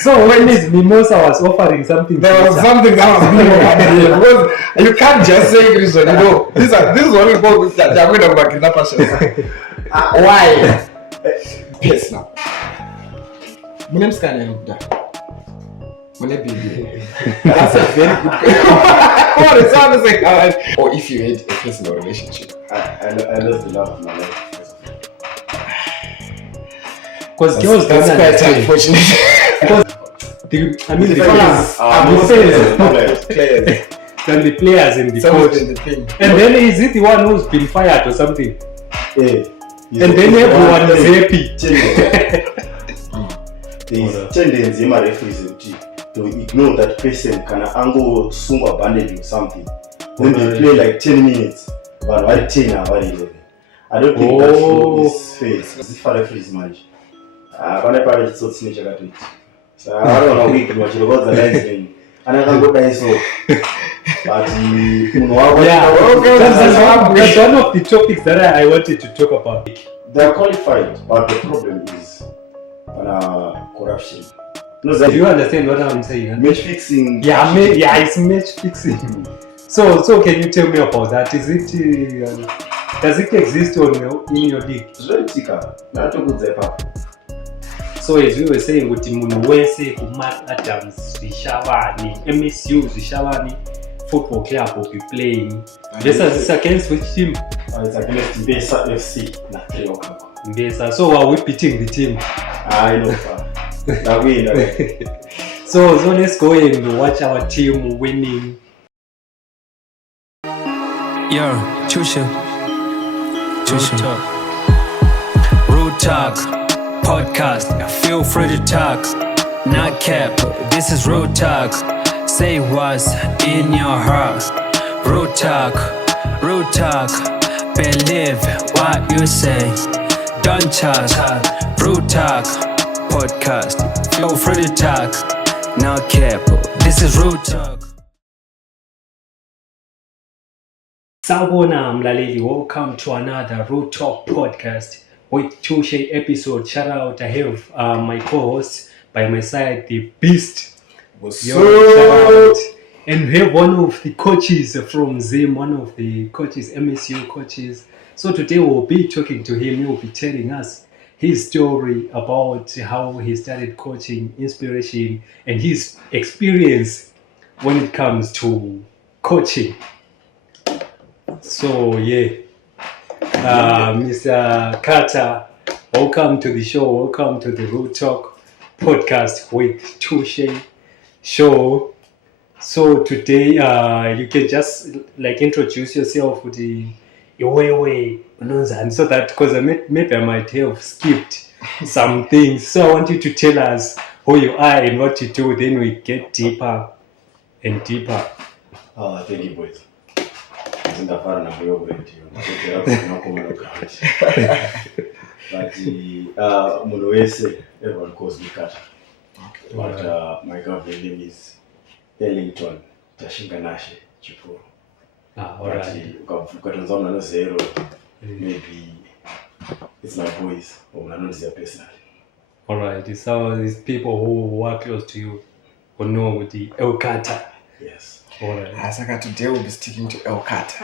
So when this MIMOSA was offering something, there was something that was because you can't just say English, you know. This is what we call why? Yes, now. My name's Kanye. That's a very good question. What is that? Or if you had a personal relationship. I lost the love of my life. Because girls that's quite unfortunate. Players than the players in the coach. And then is it the one who's been fired or something? Yeah. And then everyone is happy. There's tendency in my referees to ignore that person can angle swing a bandage or something. Then they play like 10 minutes, but why 10 or why 11? I don't think that show is fair. ZIFA referees match. I probably thought snitch about it. So I don't know week much about the linesman. And I can go die so. But that's one of the topics that I wanted to talk about. They are qualified, but the problem is corruption. No, do you understand what I'm saying? Match fixing. Yeah, it's match fixing. So can you tell me about that? Is it does it exist in your league? It's very thicker. Not a good ZIFA. So as we were saying, with Munuwese, Mark Adams, Zishavani, MSU, Zishavani football club will be playing. This is against which team? It's against MSU FC. MSU. So are we beating the team? I know. That way. So let's go and watch our team winning. Yo, Touche. Road Talk Podcast. Feel free to talk. Not cap. This is Road Talk. Say what's in your heart. Road Talk. Believe what you say. Don't talk. Road Talk Podcast. Feel free to talk. Not cap. This is Road Talk. Sawubona mlaleli, welcome to another Road Talk podcast with Touche episode. Shout out, I have my co-host by my side, the Beast. What's up? And we have one of the coaches from Zim, one of the coaches, MSU coaches. So today we'll be talking to him. He will be telling us his story about how he started coaching, inspiration, and his experience when it comes to coaching. So Mr. Carter, welcome to the show. Welcome to the Road Talk podcast with Touche show. So today, you can just like introduce yourself with your way, so that because maybe I might have skipped some things. So I want you to tell us who you are and what you do. Then we get deeper and deeper. Thank you, boys. But Munuwese, everyone calls me Kata. But my government name is Ellington Tashinganashe Chipuro. Alright. Maybe it's my boys, or not their personally. Alright, so these people who are close to you who know with the El Kata. Yes. Alright. Asaka today we'll be sticking to El Kata.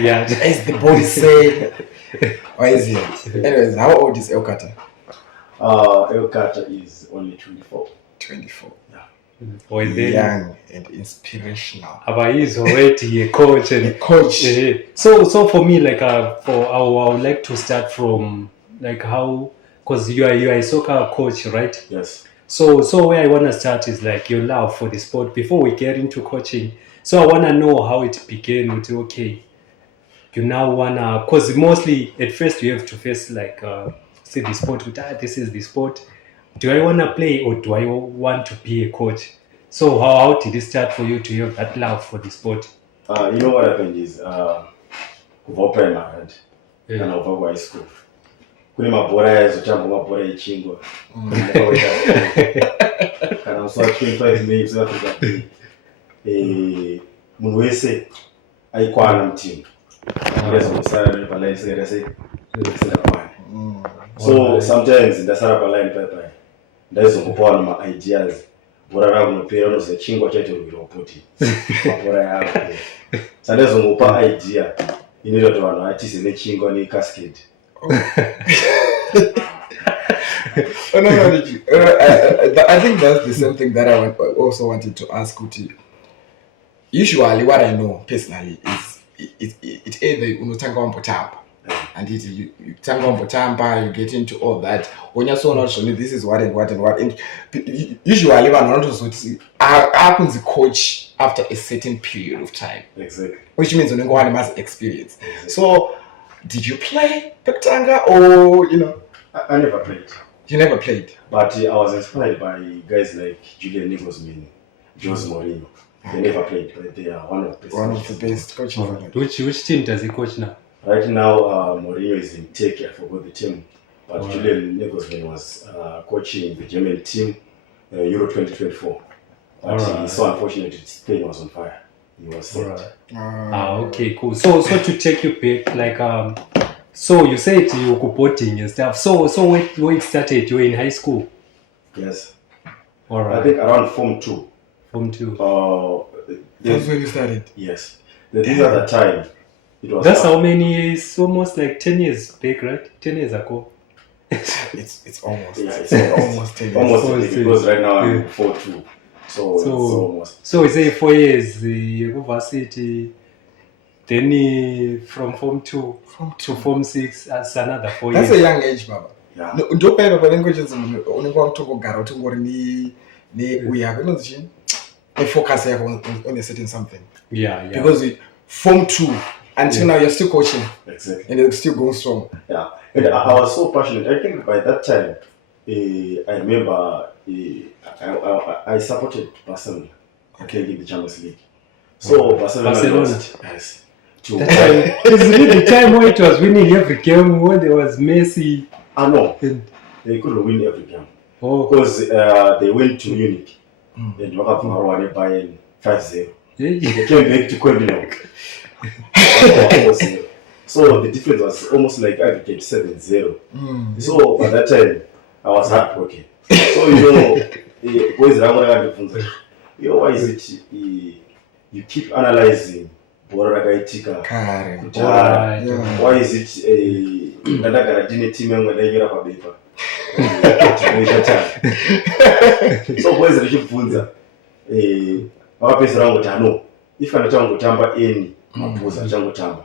Yeah. As the boys say. Why is he? Anyways, how old is El Kata? El Kata is only 24. 24. Yeah. Young and inspirational. But he's already a coach and a coach. So for me, like I would like to start from like how, because you are a soccer coach, right? Yes. So where I want to start is like your love for the sport before we get into coaching. So I want to know how it began with, okay, you now want to, because mostly at first you have to first like say the sport with, this is the sport. Do I want to play or do I want to be a coach? So how did it start for you to have that love for the sport? You know what happened is, kuva my and over high school. Kune mabhora yaizotamba mabhora echingwa. Kana uswa 25 minutes Africa. Munhu wese aikwana mutimu. Ndezosara paline sekera sei. So sometimes ndasara paline bye. ndaizongopawo ma-ideas bhora rakunopera unoziva chingwa chaitorwira upoti mabhora yako sandaizongopa idea inoita kuti vanhu vatize nechingwa necascade. I think that's the same thing that I also wanted to ask Kuti. Usually what I know personally is it either unotanga wambotamba and you tanga wambotamba, you get into all that. When you're so not sure this is what and what and what. And usually one wanotozoti happens coach after a certain period of time. Exactly. Which means unengo one must experience. Exactly. So did you play Pekutanga or I never played. You never played? But I was inspired by guys like Julian Nicholson, Jose Mourinho. They never played, but they are one of the best coaches. Which team does he coach now? Right now, Mourinho is in Turkey. I forgot the team. But Julian Nicholson was coaching the German team, Euro 2024. But he's so unfortunate his plane was on fire. He was sick. Okay, cool. So to take you back, like so you said you were boating and stuff. So when it started, you were in high school? Yes. All right. I think around Form 2. Form 2. That's when you started? Yes. These are the time. It was That's how many years? Almost like 10 years back, right? 10 years ago. It's almost. Yeah, it's almost 10 years. Almost because right now I'm 4-2. So it's almost. So we say 4 years, university. Then from Form 2 to Form 6, that's another 4 years. That's a young age, Baba. Yeah. Don't pay for languages. Only one to go gara to go ni we have focus on a certain something. Yeah. Because we Form 2 until now you're still coaching. Exactly. And it's still going strong. Yeah. And I was so passionate. I think by that time, I remember I supported Barcelona. Okay, in the Champions League. So Barcelona lost. Yes. That time, isn't it the time when it was winning every game when there was Messi? No, they couldn't win every game. Oh, because they went to Munich and Wakapumarwane Bayern 5-0. They came back to Kopenhagen. So the difference was almost like aggregate 7-0. So by that time, I was heartbroken. So why is it you keep analyzing bhora rakaitika kudhara? Why is it ndandagara ndine team yangu ndainyora pabepa so boys richibvunza vakapedzera vangoti no if andachangotamba any mabhuza achangotamba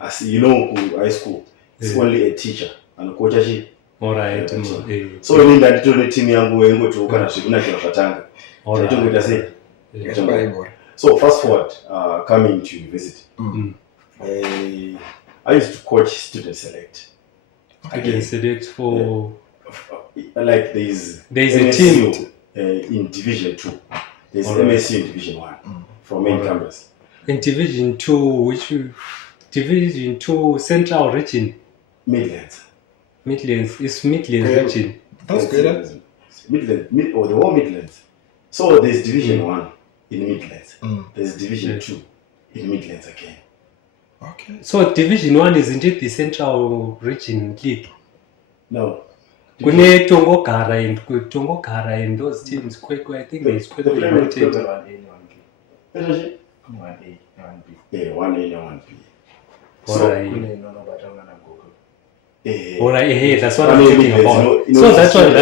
asi ku high school it's only a teacher anokocha chi. So inini ndanditore team yangu ingoti kana zvikuna chiro zvatanga chatongoita sei. So fast forward, coming to university, I used to coach student select. Student select for like there's MSU, a team in Division 2. There's MSU in Division 1 for main campus. In Division 2, which Division 2 Central Region? Midlands. It's Midlands region. That's good. Midlands, the whole Midlands. So there's Division 1 in Midlands. There's Division 2 in Midlands again. Okay. So Division 1 isn't it the Central Region League? No. Kune Tongogara and those teams, I think there's quite a limited. 1A and 1B. Alright, that's what I'm talking about. So that's one,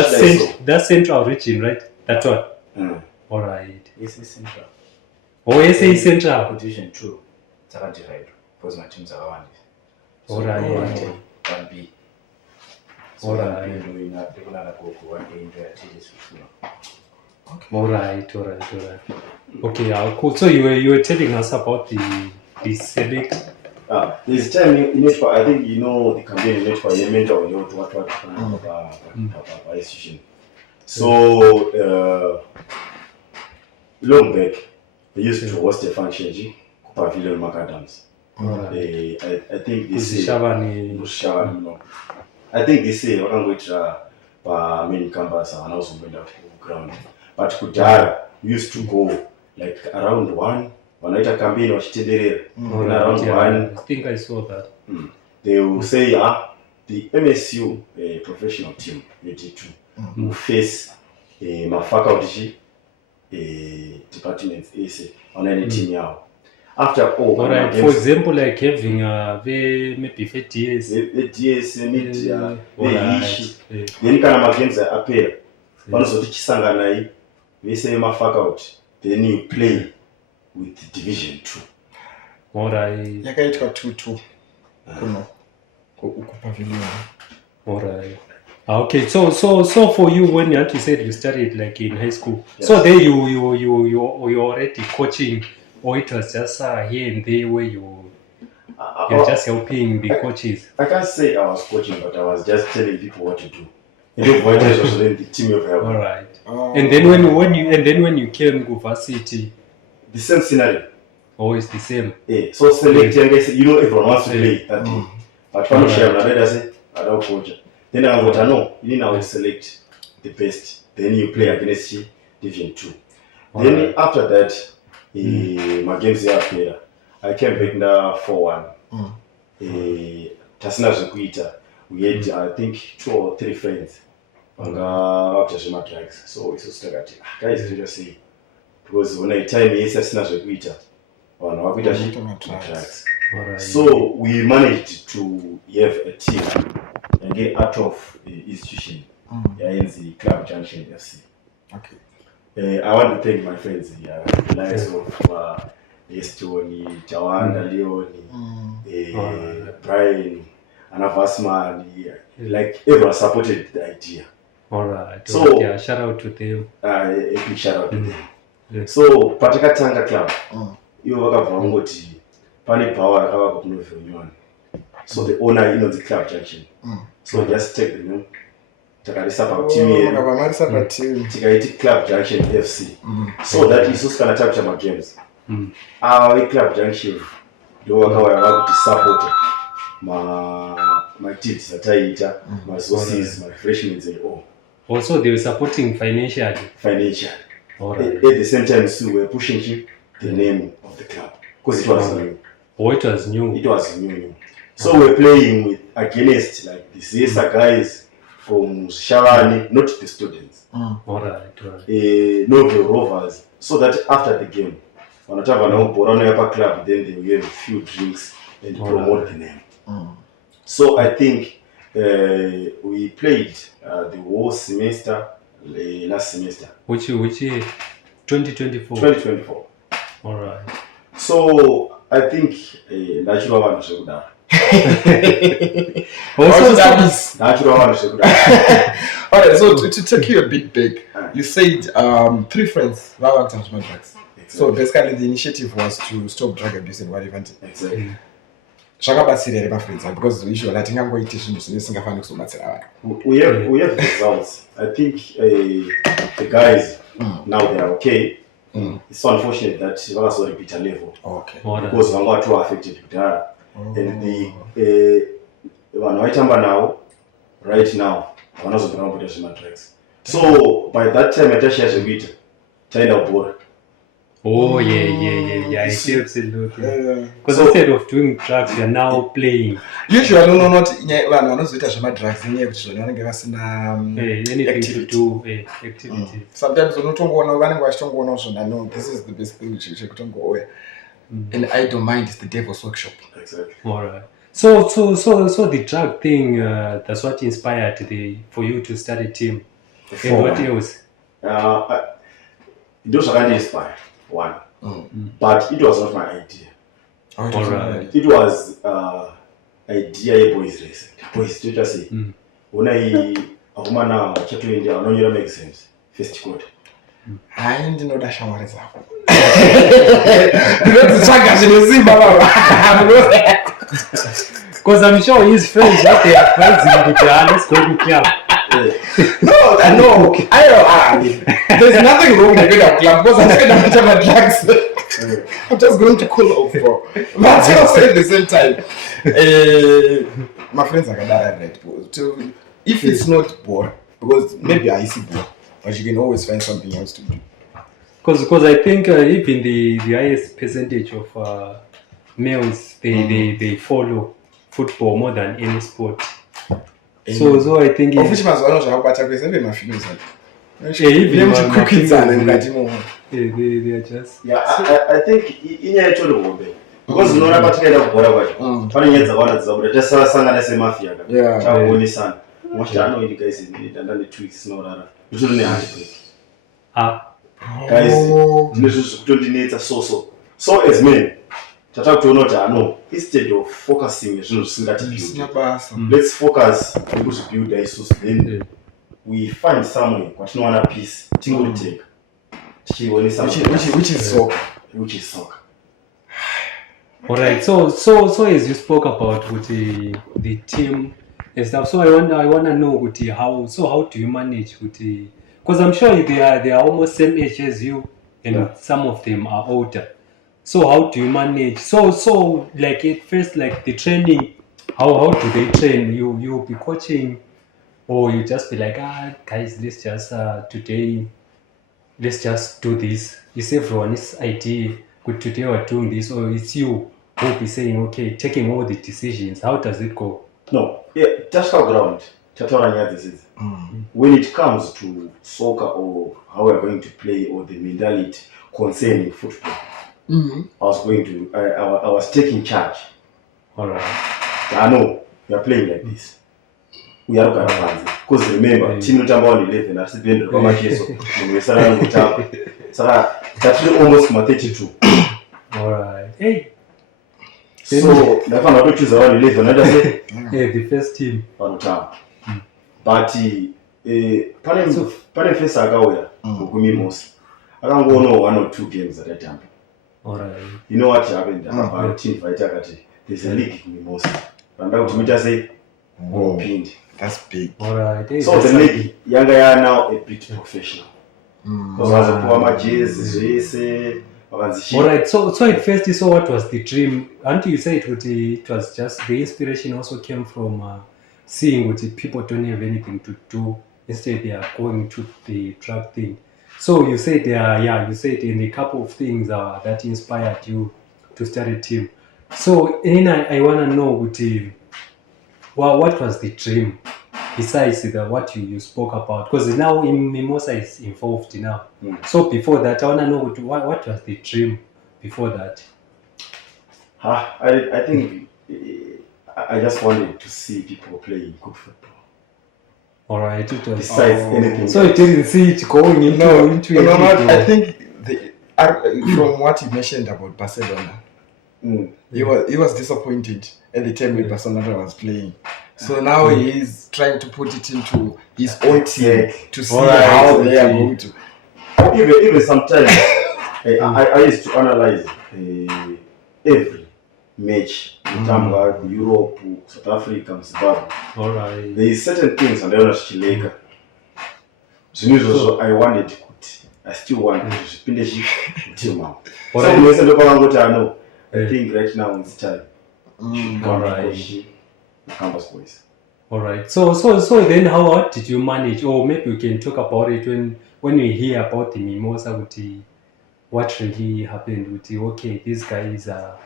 that's Central Region, right? That one. Alright. It's Central. Oh, yes, it's Central. Division 2. It's a divide because my teams are one. Alright. 1B. Alright. Okay, cool. So you were telling us about the select. This time I think the campaign in for a mentor what institution. So long back they used to host a function Pavilion Macadams. I think this is I think this year we're going to main campus and also went out to ground. But Kudara used to go like around 1 when I campaign was around 1. I think I saw that. They will say the MSU professional team 82 kuface mafaculty departments ese online team yawo. After all, Alright, for example, like having maybe DS, DS media, alright, then kana magames appear. Vanozoti chisangana vese mafaculty, then you play with division 2. alright, yakaitwa 2-2 kuno ukupavilion. alright. Okay, so for you, when you said you started like in high school, Yes. so there you already coaching, or it was just here and there where you're just helping the coaches. I can't say I was coaching, but I was just telling people what to do. And then Voices was in the team of help. Alright. And then when you came to varsity, The same scenario. always the same. Yeah. So select young guys, you know everyone wants to play that day. But when you share I say, I don't coach. Then I was no, you need now to select the best. Then you play against Division 2. Then Alright. after that, my games are played. I came back now 4-1. Tasina Zukuita. We had I think 2 or 3 friends. After some drugs. So it's so guys, to just say. Because when I time is Tasina Zukuita. Drugs. Alright. So we managed to have a team and get out of the institution. In the Club Junction FC. Okay. I want to thank my friends here, the likes of Estoni, Jawanda, Leoni, Brian, Anavasman. Like everyone supported the idea. Alright. So- yeah, shout out to them. A big shout out to them. Yeah. So Patika Tanga Club, you work for Ngoti, Pani Power, our Union. So the owner in the Club Junction. So just take the name. Takarisa team. Makamarisa pa team. Tikaiti Club Junction FC. So that is also gonna capture my games. Our Club Junction, do wakawa to support my tips that I eat, my sources, my refreshments and all. Also, they were supporting financially. Financial. Alright. At the same time, so we're pushing the name of the club because it was new. Oh, it was new. It was new. So we're playing with against like the ZIFA guys from Shalani, not the students. Alright. Not the rovers. So that after the game, when I have an Borano club, then they will have a few drinks and promote the name. So I think we played the whole semester, last semester. Which year? 2024. 2024. Alright. So I think natural one should have. Also, Natural one should Alright, so to take you a bit back, you said 3 friends were worked on drugs. So basically the initiative was to stop drug abuse and whatever. Exactly. Zvakabatsira here friends because usually hatingangoiti zvinhu zvine singafani kuzobatsira vanhu. We have results. I think the guys now they are okay. It's so unfortunate that Vagaso repeat a level. Okay. Because Vanga too affected Gitara. And the one now, right now, one of the competition drugs. So by that time I just shared a bit China board. Oh yeah. I see absolutely. Because So- instead of doing drugs, you're now playing Usually not vanhu vanozoita zvemadrugs nenyaya yekuti zvona vanenge vasina anything to activity. do activity. Sometimes unotongoona vanenge vachitongoona zvona no this is the best thing chekutongouya. And I don't mind, it's the devil's workshop. Exactly. Alright. So the drug thing, that's what inspired for you to start a team. And what else? Those are inspired. One. But it was not my idea. Alright. It was idea boys race. Boys to just say. When I now chapter India, I know you make sense. First quote. Hai ndinoda shamwari dzako. Ndinodzitsvaga zvinosimba baba. Because I'm sure his friends that they are advising with let's go to club. No, there's nothing wrong with going to club because I'm saying I'm not drugs. I'm just going to cool off, bro. But also at the same time, my friends are gonna right. So if it's not bored, because maybe I see bored, but you can always find something else to do. Because I think even the highest percentage of males they follow football more than any sport. So I think Officially mazuva ano zvakubata kwese ebe mafilms even muchikukwikwidzana mukati mo. they are just I think inyaya yacho rihombe because unoona patikaenda kubhora kwacho pane nyaya dzakawanda dzisabuda tasasangana semafia takuonesana mwachiti anoidi guys ndanda netweeks sinorara nditori nehandbreak guys ndinezvo zvekutondinetsa so as men tata kutoona kuti instead of focusing nezvinhu zvisingatibuildi let's focus nekuzvibuilda isusu then we find somewhere kwatinowana peace tingoriteka tichionesa which is soccer. All right. So as you spoke about the team and stuff, so I wanna know how do you manage because I'm sure they are almost same age as you and some of them are older. So how do you manage? So like at first, like the training, how do they train? You'll be coaching, or you just be like, guys, let's just today, let's just do this. It's everyone's idea. Good, today we're doing this, or it's you who'll be saying, okay, taking all the decisions. How does it go? No, just our ground. When it comes to soccer or how we're going to play or the mentality concerning football, I was taking charge. All right. I know we are playing like this. We are looking at because remember, team number 11 are still playing the Roma so that's almost 32. All right. Hey. So if I'm not to choose around 11, I just say the first team. But pane face akauya kuMIMOSA akangoona 1 or 2 games at a time. All right. You know what happened? Our team fight akati there's a league kuMIMOSA. And now to say pinned. That's big. All right. So the league yanga now a bit professional. Because as a poor jazz all right. So at first, so what was the dream? Until you said it was just the inspiration also came from seeing what people don't have anything to do. Instead, they are going to the drug thing. So you said you said in a couple of things that inspired you to start a team. So I want to know what was the dream besides what you spoke about? Because now MIMOSA is involved now. So before that, I want to know what was the dream before that? I think I just wanted to see people playing good football. All right. It was, besides anything. So you didn't see it going into it? No, I think from what you mentioned about Barcelona, he was disappointed at the time when Barcelona was playing. So now he is trying to put it into his own team to see how they are going to. Even sometimes I used to analyze every match in terms of Europe, South Africa, Zimbabwe. All right. There is certain things and then Chileka. I wanted I still want to finish team out. So I think right now it's time. All right. Campus boys. All right. So then how did you manage, or maybe we can talk about it when we hear about the MIMOSA, what really happened okay, these guys are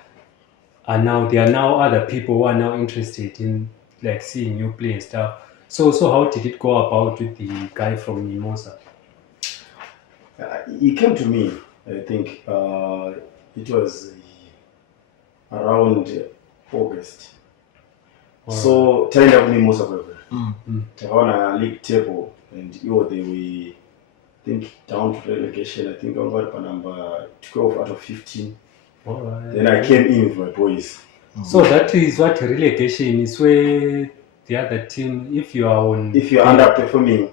now other people who are now interested in like seeing you play and stuff. So how did it go about with the guy from MIMOSA? He came to me, I think it was around August. So taenda kuMIMOSA kwekwe takaona league table and they were think down to relegation. I think I got for number 12 out of 15. All right. Then I came in with my boys. So that is what relegation is, where the other team, if you are underperforming,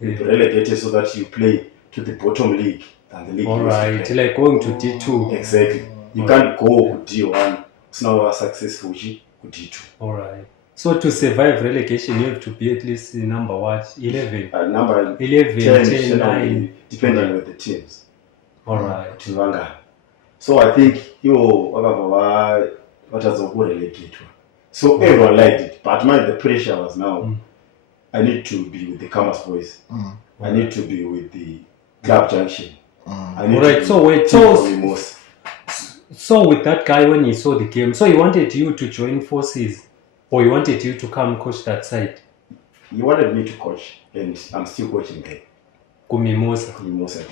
you're relegated so that you play to the bottom league and the league. All right, like going to D2. Exactly. You can't go to D1. It's now a successful to D2. All right. So to survive relegation, you have to be at least number 11. Number 11, 10, 9. Depending on the teams. All right. So I think what has relegated. So everyone liked it, but the pressure was now. I need to be with the Campus boys. I need to be with the Club Junction. I need So with that guy, when he saw the game, so he wanted you to join forces, or he wanted you to come coach that side? he wanted me to coach, and I'm still coaching there. Mimosa. MIMOSA.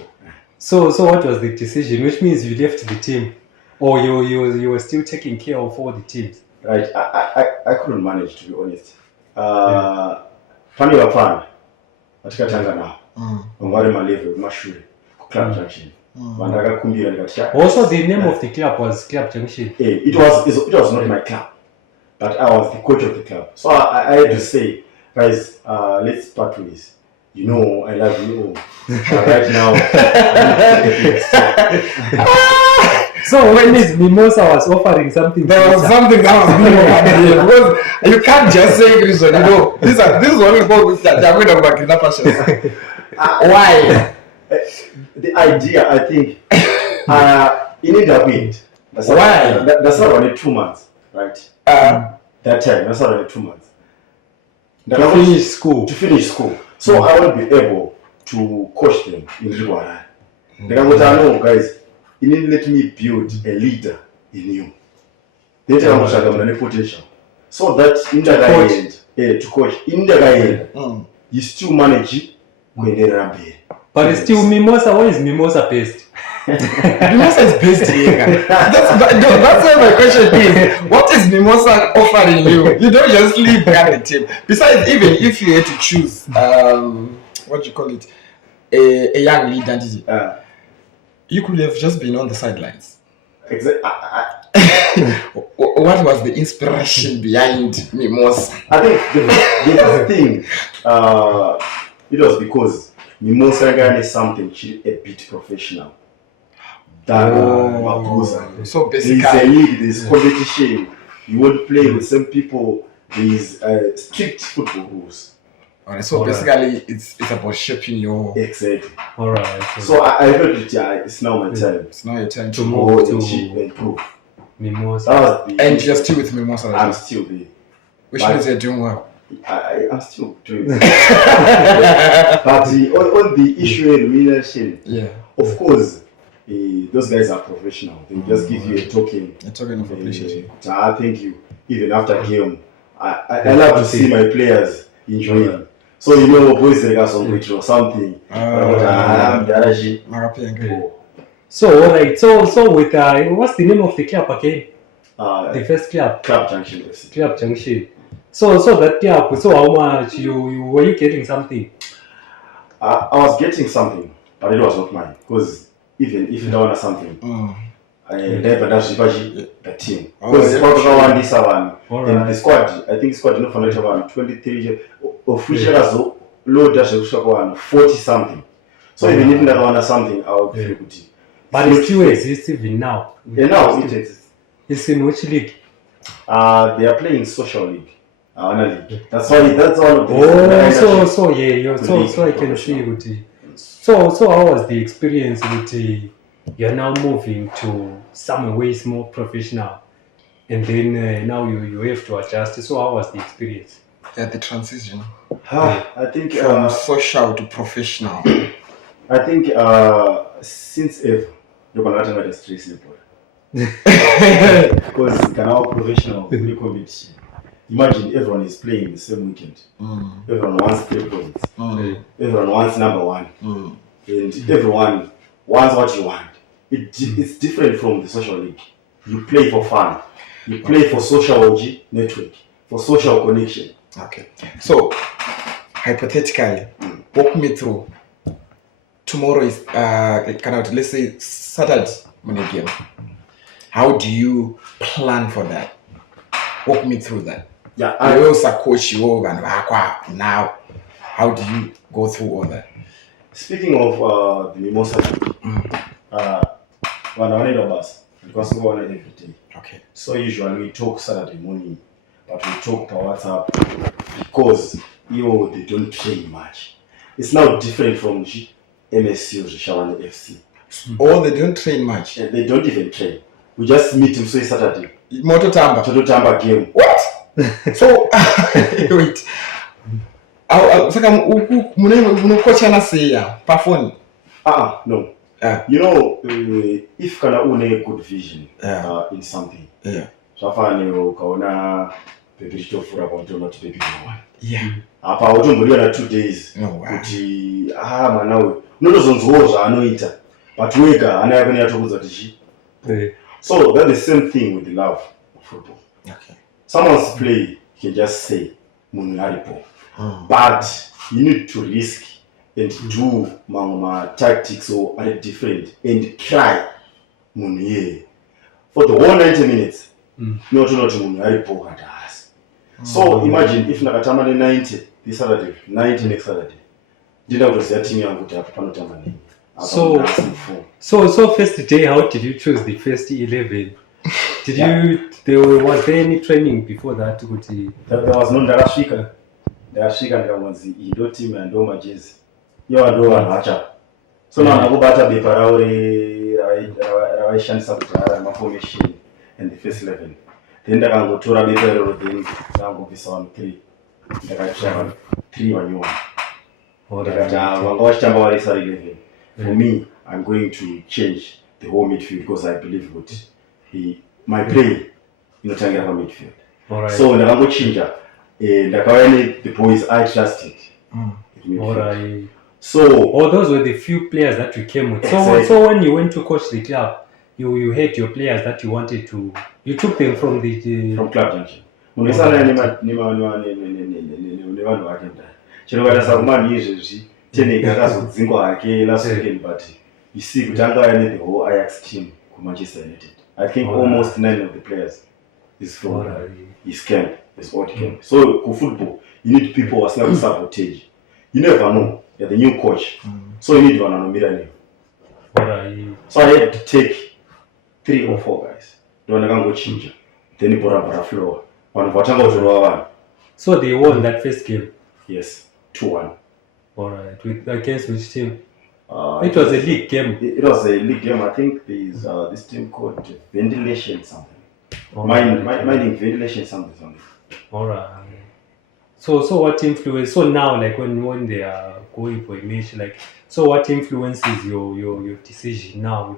So what was the decision? Which means you left the team, or you were still taking care of all the teams? Right, I couldn't manage, to be honest. Funny wa fun. Atikatanga now. Ngwale malevel mashure club junction. Vandakakumbira ndikati. Also, the name of the club was Club Junction. It was not my club, but I was the coach of the club. So I had to say, guys, let's part with this. You know, I love you all. Right now, So when Mimosa was offering something, there was something that was going on because you can't just say English. You know, this is what we call they are going to back in that passion. Why? The idea, I think, you need a bit. Why? That's not only 2 months, right? That time, that's not only 2 months. to finish school. To finish school. So I won't be able to coach them in Rwanda. No, guys, you need to let me build a leader in you. That's how much I'm going to potential. So that in the end, to coach, in the end, you still manage when they're But it's still Mimosa. What is Mimosa based? Mimosa is based here. That's why my question is, what is Mimosa offering you? You don't just leave the team. Besides, even if you had to choose, what do you call it, a young leader, you could have just been on the sidelines. Exactly. What was the inspiration behind Mimosa? I think the first thing, it was because Mimosa is something a bit professional. So basically, there's a league, there's competition. You won't play with some people. There's strict football rules. Alright, so basically, it's about shaping your. Exactly. Alright. So I felt it's now my time. It's now your time To to move go to and improve. Mimosa. And you're still with Mimosa. I'm still there. Which means you're doing well. I'm still doing it. But on the issue of remuneration, of course, those guys are professional. They just give you a token. A token of appreciation. Thank you. Even after game, I love to see my players enjoying. So you know, boys they got some rich or something. So alright. So with what's the name of the club again? The first club. Club Junction FC. Club Junction. So that club. So how much you were you getting something? I was getting something, but it was not mine. Because even if you don't want something, I never the team. Because the squad, I think squad no for one 23 official as low dash 40 something. So even if never want something, I will feel good. But it still exists even now. Yeah, now it exists. It's in which league? They are playing social league. League. That's one of the. So I can see with it. So how was the experience with you're now moving to somewhere where it's more professional, and then now you have to adjust. So how was the experience? The transition. I think from social to professional. I think since ever, you're gonna have to stress simple. Because now professional, we compete. Imagine everyone is playing the same weekend. Everyone wants 3 points. Everyone wants number 1. And everyone wants what you want. It's different from the social league. You play for fun. You play for social network, for social connection. Okay. So, hypothetically, walk me through. Tomorrow is, let's say Saturday morning game. How do you plan for that? Walk me through that. Yeah, I also coach you and now. How do you go through all that? Speaking of the Mimosa, when I need a bus, because we want every day. Okay. So usually we talk Saturday morning, but we talk per WhatsApp because they don't train much. It's now different from MSU, Shawan FC. Oh, they don't train much. And they don't even train. We just meet him Saturday. Moto Tamba game. What? So wait. No. You know, if kana une good vision in something. Shafani ukaona baby chitofura kwautona kuti baby no. Yeah. Apa utomboriwa na 2 days. No. Kuti mwana uyu unotozonzwawo zvaanoita. But wega ana yako yatokudza kuti so that's the same thing with the love of football. Okay. Someone's play, you can just say munhu aripo. But you need to risk and do my tactics or are different and try munhu ye. For the whole 90 minutes, not munhu aripo at us. So imagine if nakatama 90 this Saturday, 90 next Saturday. Did I was team yangu kuti apa panotamba nini? So first day, how did you choose the first 11? Was there any training before that? There was no ndakasvika ndikamonzi indo team ando majezi. Iyo ando vanhu vacha. So now ndakubata bepa ravo ravaishandisa kudhara maformation and the first 11. Then ndakangotora bepa iroro then ndakangobvisa vanhu 3. Ndakaita vanhu 3 vanyuwa. Ndakati vanga vachitamba vari sari 11. For me, I'm going to change the whole midfield because I believe that my play inotangira pa midfield. Alright. So ndakangochinja ndakauya the boys I trusted. Alright. So those were the few players that you came with. Exactly. So when you went to coach the club, you had your players that you wanted to. You took them from Club Junction. Unisana ni vanhu vake ndani. Chero katasa kumani izvezvi Tenega akazodzingwa hake last weekend, but you see kutanga the whole Ajax team to Manchester United. I think almost 9 of the players is from his camp, his old camp. So for football, you need people who are not sabotage. You never know. You're the new coach. So you need one on a mirror. So I had to take 3 or 4 guys. Don't go change. Then you put up a floor. So they won that first game? Yes, 2-1. Alright, against which team? It was a league game. It was a league game. I think there's this team called Ventilation something. Mining Ventilation something. Alright. So what influence? So now, like when they are going for a match, like so, what influences your decision now?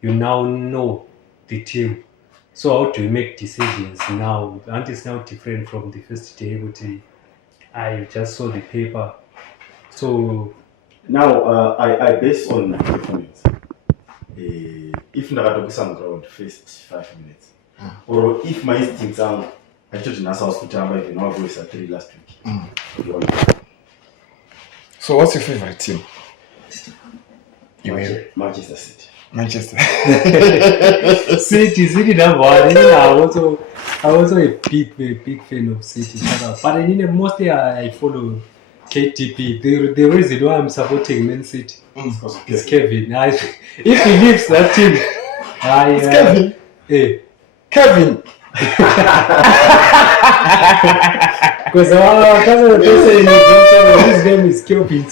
You now know the team. So how do you make decisions now? And it's now different from the first day. I just saw the paper. So now I base on my performance. If ndakatokisanga around the first 5 minutes, or if my instincts are, I told you Nasa was kutamba even now voice at 3 last week. So what's your favorite team? Manchester City. Manchester City number one. I also a big fan of City. But mostly I follow KTP. The reason why I'm supporting Man City is Kevin. If he leaves that team, Kevin. Kevin. Because his name is Kevin.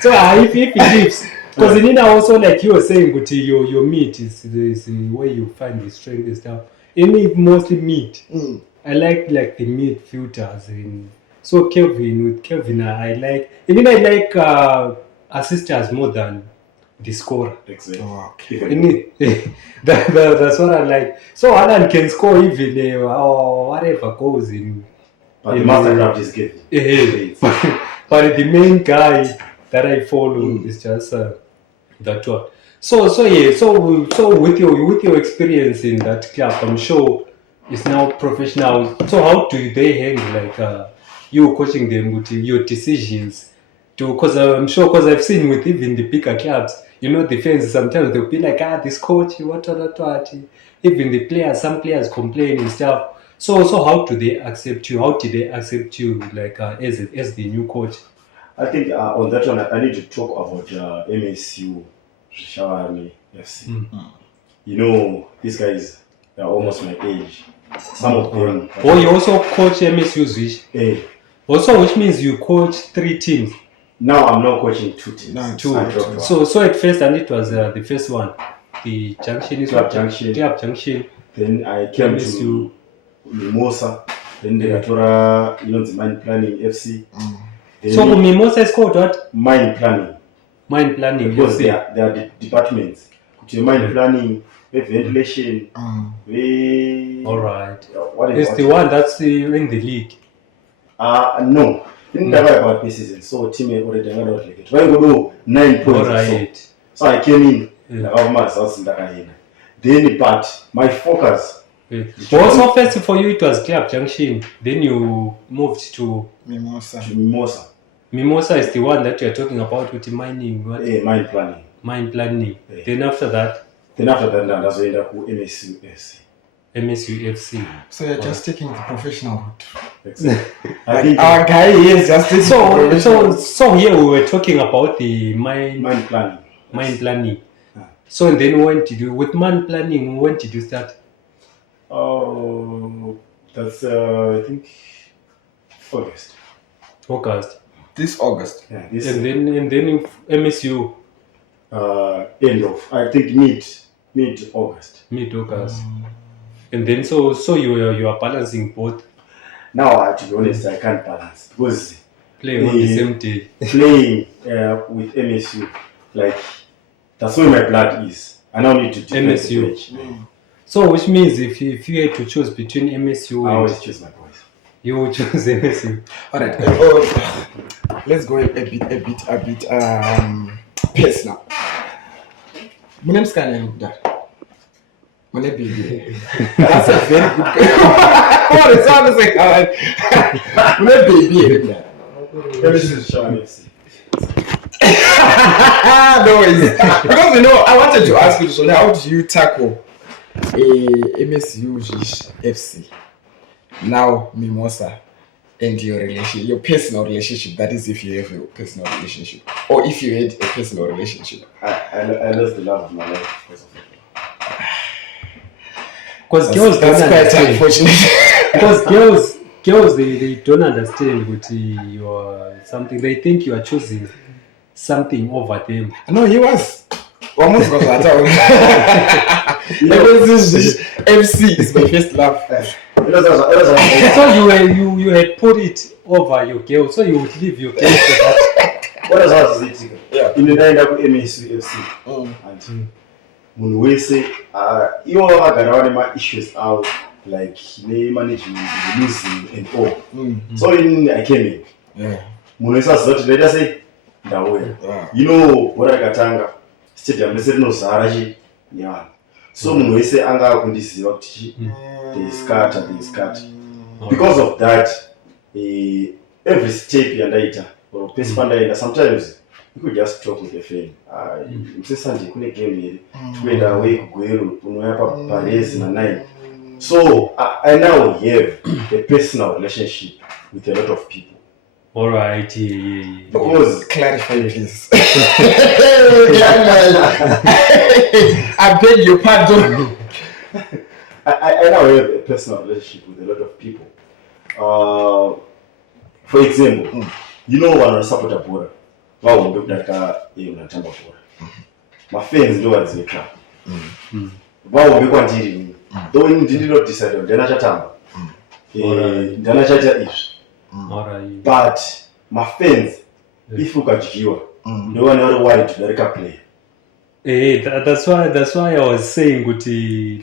So if he leaves, because Nina also like you were saying, but your meat is the way you find the strength and stuff. Mostly meat. I like the midfielders. So with Kevin, I like. Even I like assisters more than the scorer. Exactly. Oh, okay. That's what I like. So Alan can score even or whatever goes in. But the mastercraft is good. But the main guy that I follow is just that one. So yeah. So with your experience in that club, I'm sure it's now professional. So how do they handle you coaching them with your decisions? Because I'm sure, because I've seen with even the bigger clubs, the fans sometimes they'll be like, this coach, what. Even the players, some players complain and stuff. So how do they accept you? How did they accept you as the new coach? I think on that one, I need to talk about MSU, Shawami FC. These guys are almost my age. Some of them. Oh, you also coach MSU Zwish? Also, which means you coach 3 teams. Now I'm not coaching 2 teams. No, 2. So at first, and it was the first one, the Junction is Club Junction. Then I came to MIMOSA. Then the Gatora, the Mine Planning FC. So MIMOSA is called what? Mine Planning. Mine Planning. Because they are the departments. Mine Planning ventilation, All right. what It's the one that's in the league. No. Didn't talk about pre-season, so team already got like it. Why go do 9 points? All right. So I came in. Yeah. Then, but my focus. Yeah. Also, first for you it was Club Junction. Then you moved to MIMOSA. MIMOSA. MIMOSA is the one that you are talking about with the mining. What? Mine planning. Mine planning. Yeah. Then after that, that's when I MSU FC. MSU FC. So you're just taking the professional route. Exactly. I Like think our guy here is just taking the professional route. So here we were talking about the mine planning. planning. Yeah. So and then when did you with mine planning? When did you start? Oh, that's I think August. August. This August. Yeah, this And then MSU end of I think mid August. mid-August. And then so you are balancing both, Now, to be honest, I can't balance because playing on the same day. playing with MSU, like that's where my blood is. I now need to defend the MSU. bench. So which means if you had to choose between MSU I and always choose my boys. you would choose MSU. Alright. Let's go a bit personal. My name's Kanye. My name is That's a very good question. What is that? My name is MSU is Sean FC. No worries. Because I wanted to ask you, so how do you tackle MSU FC? Now MIMOSA and your personal relationship, that is if you have a personal relationship. Or if you had a personal relationship. I lost the love of my life because of it. Because girls That's don't quite understand. unfortunate. Because girls they don't understand what you are something. They think you are choosing something over them. No, he was. Almost got that. FC is my first love. So you had put it over your girl, so you would leave your girl for that. What does that say? Yeah. In the night of MSU FC. And when we say, you know, I got my issues out, like they management, losing and all. So I came in. Yeah. When we started, let us say, that way. You know, what I got anger. Stadium, let's say no Saraji. Yeah. So when we say anger, when this is what they scatter. Because of that, every step you under or pace panda, sometimes you could just talk with a friend. I'm saying Sunday, couldn't game here. Went away, go Paris and 9. So I now have a personal relationship with a lot of people. All right, yeah. Because clarify please. I beg your pardon. I now have a personal relationship with a lot of people. For example, you know when I support a border, wow, we look like my friends do as they can. Wow, we want to though we did not decide on the Tamba. The is. Alright. But my friends, if you got you, no one ever wanted to direct play. That's why I was saying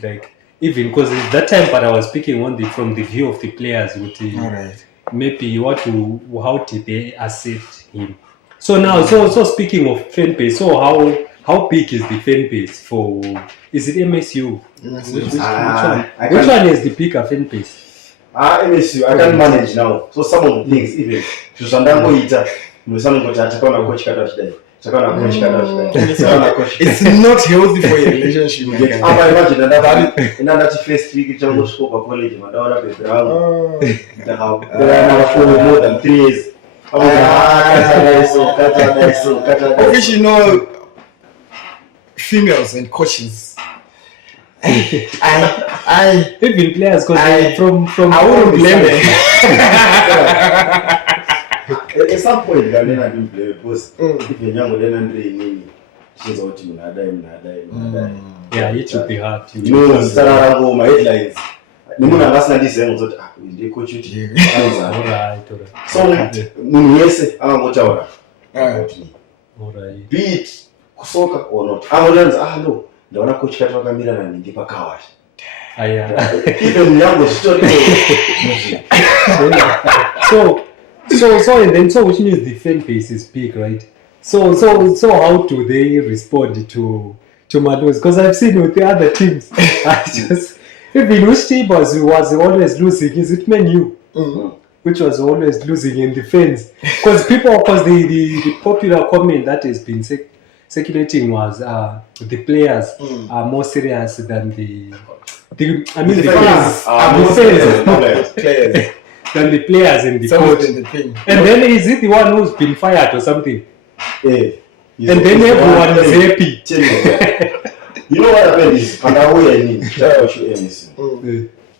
like even because that time, but I was speaking from the view of the players. Alright. Maybe how did they accept him? So now, so speaking of fan base, so how big is the fan base for? Is it MSU? Which one is the bigger fan base? MSU, I can manage now. So some of the things, even to Sandango Ita, Musano Chakona Coach Katash, Chakona Coach Katash. It's not healthy for your relationship. I imagine another first week, Jango spoke of college, Madonna, more than 3 years. Professional females and coaches. I even players because from I won't blame it. At some point, Galena didn't play because if you're young, then Andre she's out to die. Yeah, it should be hard. You know, Sararango, my headlines. Nimuna last night is saying that we coach you. Alright. So, Munese, I'm going to Alright. be it Kusoka or not. I'm going to no. ndaona coach kati vakamirana nhingi pakawasha even yangu zvitori so and then so which means the fan base is big, right? So how do they respond to Malos? Because I've seen with the other teams, I just even which team was always losing? Is it MSU? Which was always losing in defense? Because the popular comment that has been circulating was the players are more serious than the players than the players and the coach. And then is it the one who's been fired or something? Yeah. And then everyone is happy. You know what happened is, and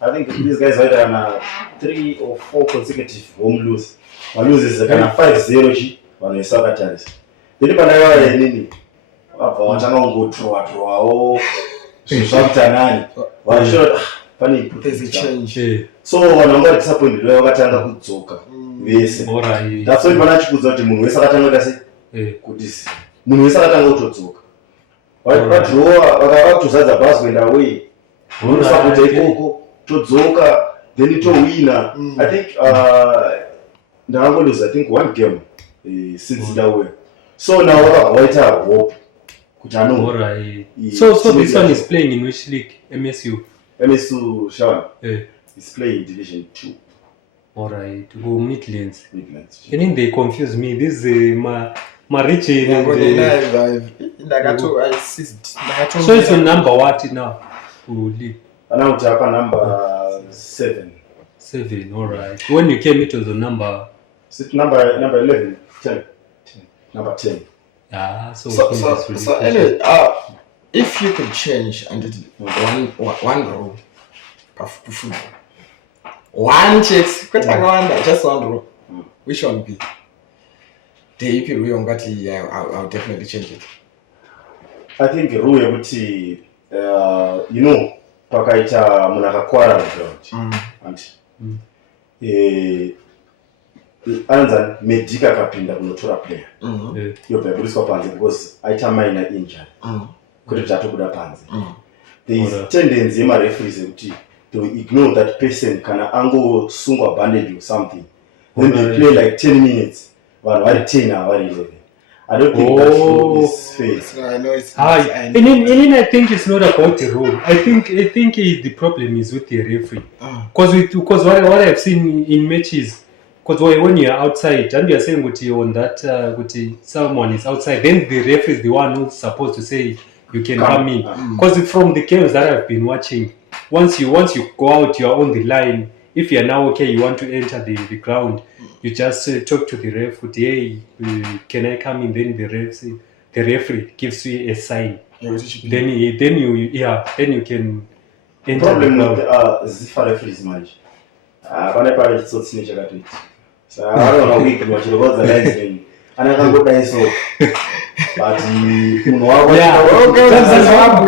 I think these guys had 3 or 4 consecutive home lose. One loses a kind of 5-0 on the Saturdays. Then Panaya Nini, go through funny, there's a change. So when I'm not disappointed, we're going to Zoka. That's why Panachi puts out the moon. We're going to say, Kudis. Moon is going to Zoka. But you are to say the bus went away. We're going to take to Zoka, then to winner. I think the Anglo is, I think, 1 game since that way. So now what I hope. So this one is playing in which league? MSU. MSU Shawan is playing Division 2. Alright, go Midlands. And then they confuse me. This is Marichi. So it's on number what now? League. Now it's number 7. 7, alright. When you came, it was on number 11, 10. Number 10. So anyway, if you could change and one rule, one checks, just one rule, which one would be? I'll definitely change it. I think rule would you know, pakaita munakakwara ground. Anza medika kapinda kunotora player. Yobva kuriswa panze because aita minor injury. Kuti tatokuda panze. There is tendency yema referees kuti to ignore that person kana ango sungwa bandage or something. Then they play like 10 minutes. Vanhu vari 10 vari 11. I don't think that rule is fair. I know it's and then I think it's not about the rule. I think the problem is with the referee. Because what I've seen in matches, because when you're outside and you're saying on that someone is outside, then the referee is the one who's supposed to say you can come in. Because from the games that I've been watching, once you go out, you're on the line. If you're now okay, you want to enter the ground, you just talk to the ref. Hey, can I come in? Then the referee gives you a sign. Then you can enter. Problem with ZIFA referees much. So I don't know week much about the linesman. And I can go down so. But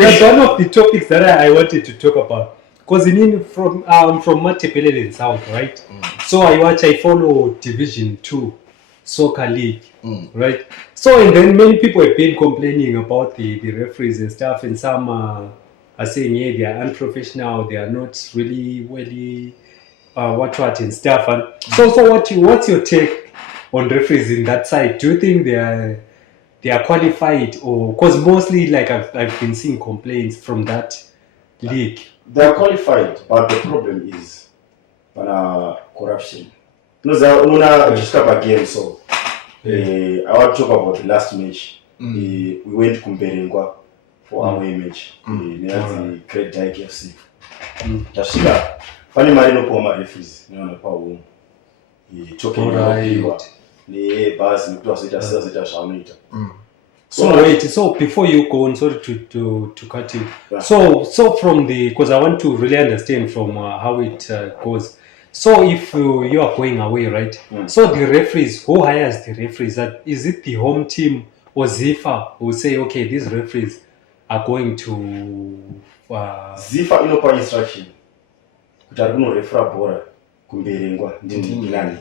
that's one of the topics that I wanted to talk about. Because from Matepele in South, right? So I follow Division 2 Soccer League, right? So and then many people have been complaining about the referees and stuff, and some are saying, yeah, they are unprofessional, they are not really what and stuff. And so what's your take on referees in that side? Do you think they are qualified, or because mostly like I've been seeing complaints from that league? They are qualified, but the problem is corruption. Just a game, so I want to talk about the last match. We went to Kumberengwa for our match. Near the Great Dyke FC. Tashika, funny marino poma referees. You know, power. Talking about the bus, the plus it has So before you go on, sorry to cut you. Yeah. So from because I want to really understand from how it goes. So if you are going away, right? So the referees, who hires the referees? Is it the home team or ZIFA who say, okay, these referees are going to ZIFA inopa instruction. Kutaruno referee bora kumberengwa ndindi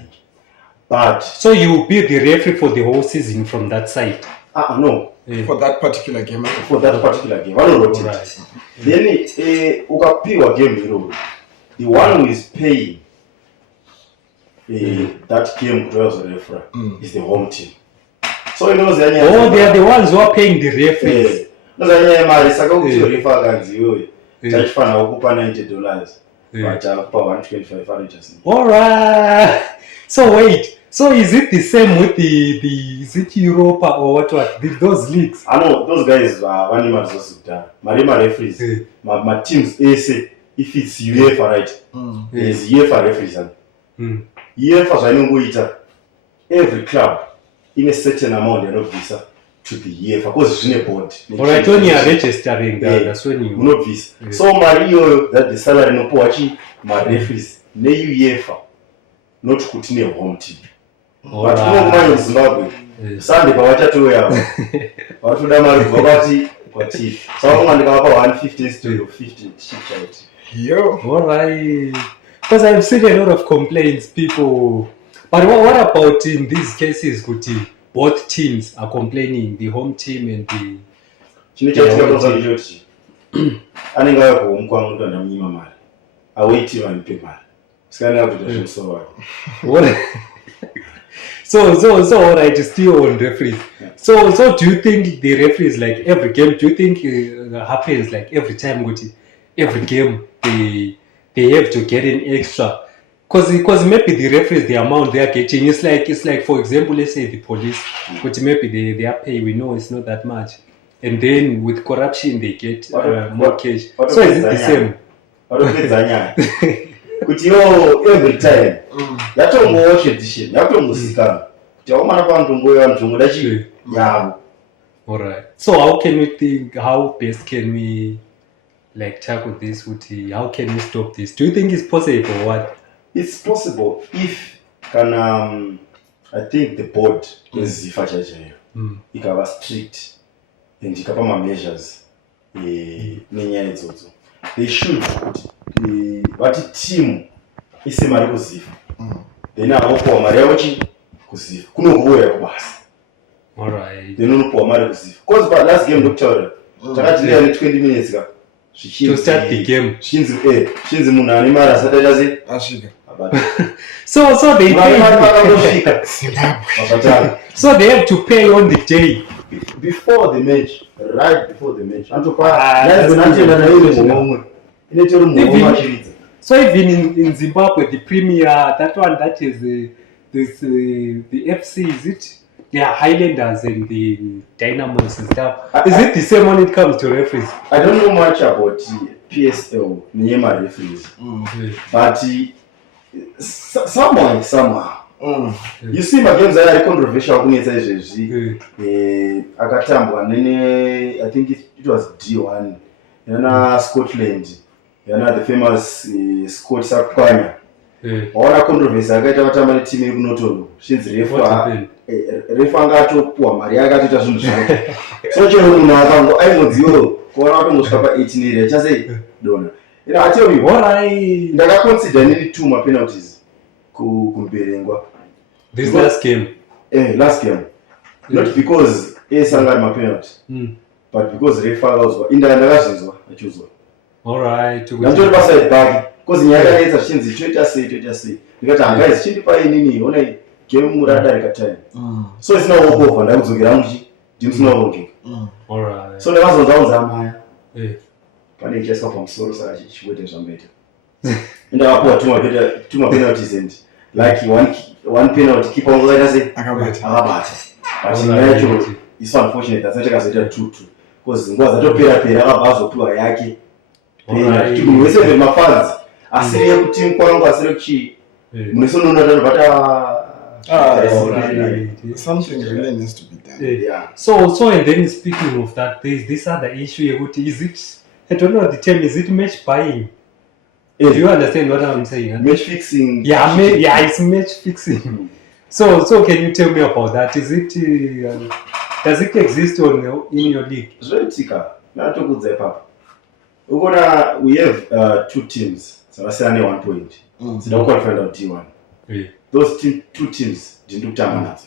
But so you will be the referee for the whole season from that side. No. for that particular game. Rotate. Alright. Then ukapiwa game hero, the one who is paying that game to as a referee is the home team. So you know they are the ones who are paying the referees. Nozanya mali saka kuti referee kanziyo tachifana ukupa $90 but akupa $125. Alright. So wait. So is it the same with the is it Europa or what? Those leagues? I know those guys are one resources done. Marima referees. My teams say if it's UEFA right. There's UEFA referees. UEFA zvainongoita every club in a certain amount of visa to the UEFA because it's a board. Alright, when you are registering that's when you not visa. So Mario that the salary no poachi my referees ne UEFA not kuti ne home team. But no Zimbabwe. Sunday pavachatoya vatoda mari bvakati kwati saka ndikavapa 150 instead of 50 chipchat. Yo. Alright. Because I've seen a lot of complaints, people. But what about in these cases, Kuti? Both teams are complaining, the home team and the Chinichati anenge ayagoma kwangu ndamnyima mari. Away team anipe mari. Sikana kuti so what? So alright, still on referees. So do you think the referees like every game? Do you think happens like every time? Kuti every game they have to get in extra because maybe the referees the amount they are getting it's like for example let's say the police but maybe their pay we know it's not that much and then with corruption they get more cash. So is it the same? Kuti yo every time yatongowacha edition yatongosikana kuti aumana pantongoya ntongoda chi yavo. Alright, so how can we think how best can we like tackle this with how can we stop this? Do you think it's possible or what? It's possible if can I think the board is ZIFA chachayo ikava strict and ikapa measures nenyaya idzodzo they should vati team ise mari kuZIFA then avopuwa mari yavo chi kuZIFA kunongoya kubasa. Alright, then unopuwa mari kuZIFA because but last game ndokutaura takati ne 20 minutes ka to start the game. Shinzi munhu ane mari asati achazi Ashika. So they pay. So they have to pay on the day before the match, right before the match. So even in Zimbabwe, the Premier, that one that is the FC, is it? They are Highlanders and the Dynamos and stuff. Is it the same when it comes to referees? I don't know much about PSL, Myanmar referees, but somehow. You see my games are controversial kunetsa izvezvi akatambwa nene I think it was D1 yana Scotland yana the famous Scott Sakwanya waona controversy akaita vatamba neteam yekunotono shinzi refa angatopuwa mari yake atoita zvinhu zvake so chero munhu akango aingodziwo kuona atongosvika pa 18 area chase dona I tell you ndakaconsider nearly 2 mapenalties kumberengwa this last game. Last game. Not because Sangari my penalty, but because refa was in the ndakazvinzwa achuzwa. Alright. Ndachori paside back because nyaya yaita chinzi toita sei. Ndikati guys chindipa inini ona game muradarika time. So it's now walk over ndakudzokera muchi ndimsina walking. Alright. So ndakazonza maya. Pane chesa pamusoro saka chichwete zvamboita. Ndakapuwa two penalties and like one penalty keeper ungoita sei akabata but nacho is unfortunate that achakazoita 2-2 because nguva dzatopera akabva azopiwa yake penalty wese vemafans asiri yekuteam kwangu asiri kuchi munosonoona tanobata something really needs to be done. Yeah. So and then speaking of that, there's this other issue. Is it? I don't know the term. Is it match buying? Do you understand what I'm saying? Match fixing. Yeah, it's match fixing. So can you tell me about that? Is it? Does it exist in your league? Zvoitika. Natokudza ipapo. Ukona we have 2 teams. Savasiyana 1 point. Dzinoqualify out D1. Those two teams didn't kutamba nadzo.